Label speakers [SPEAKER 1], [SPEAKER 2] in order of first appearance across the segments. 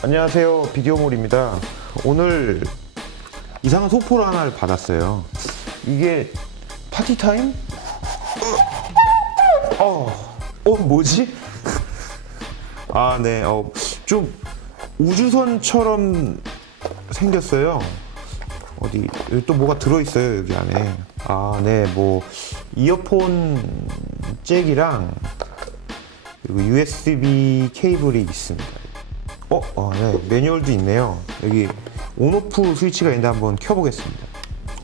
[SPEAKER 1] 안녕하세요. 비디오몰입니다. 오늘 이상한 속보를 하나를 받았어요. 이게 파티타임? 어, 어 뭐지? 아네. 어, 좀 우주선처럼 생겼어요 어디 또 뭐가 들어있어요 여기 안에 아 네 뭐 이어폰 잭이랑 그리고 USB 케이블이 있습니다 어, 어, 네. 매뉴얼도 있네요. 여기 온오프 스위치가 있는데 한번 켜보겠습니다.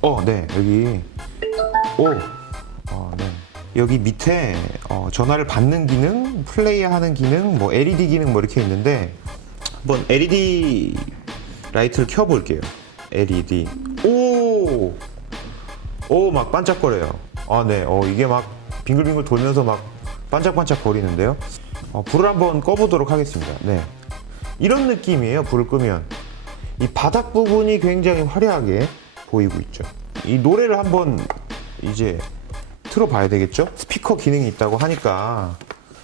[SPEAKER 1] 어, 네. 여기 오, 어, 네. 여기 밑에 어, 전화를 받는 기능, 플레이하는 기능, 뭐 LED 기능 뭐 이렇게 있는데 한번 LED 라이트를 켜볼게요. LED. 오, 오, 막 반짝거려요. 아, 네. 어, 이게 막 빙글빙글 돌면서 막 반짝반짝 거리는데요. 어, 불을 한번 꺼보도록 하겠습니다. 네. 이런 느낌이에요. 불을 끄면 이 바닥 부분이 굉장히 화려하게 보이고 있죠. 이 노래를 한번 이제 틀어봐야 되겠죠? 스피커 기능이 있다고 하니까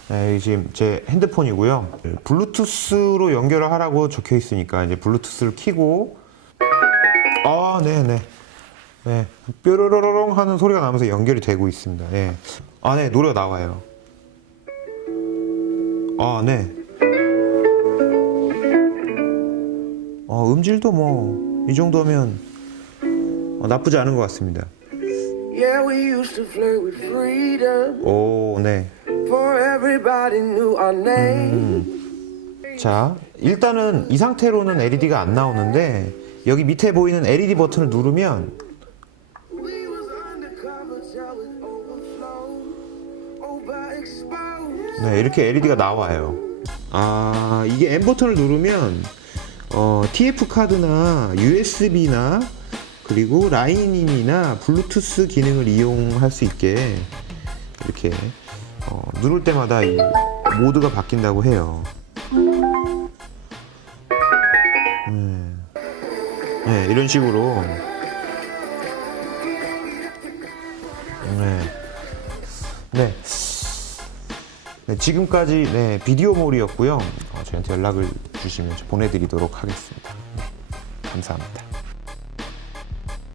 [SPEAKER 1] 네, 지금 제 핸드폰이고요. 블루투스로 연결을 하라고 적혀 있으니까 이제 블루투스를 켜고 아, 네네. 네, 뾰로로롱 하는 소리가 나면서 연결이 되고 있습니다. 네. 아, 네, 노래가 나와요. 아, 네. 어, 음질도 뭐 이 정도면 어, 나쁘지 않은 것 같습니다.
[SPEAKER 2] Yeah, we used to flirt with freedom,
[SPEAKER 1] 오, 네.
[SPEAKER 2] for everybody knew our name.
[SPEAKER 1] 자, 일단은 이 상태로는 LED가 안 나오는데 여기 밑에 보이는 LED 버튼을 누르면. 네, 이렇게 LED가 나와요. 아, 이게 M 버튼을 누르면 어, TF 카드나 USB나 그리고 라인인이나 블루투스 기능을 이용할 수 있게 이렇게 어, 누를 때마다 이 모드가 바뀐다고 해요. 네, 이런 식으로 네. 네. 네, 지금까지 네, 비디오몰이었고요. 어, 저희한테 연락을 주시면 저 보내드리도록 하겠습니다. 네, 감사합니다.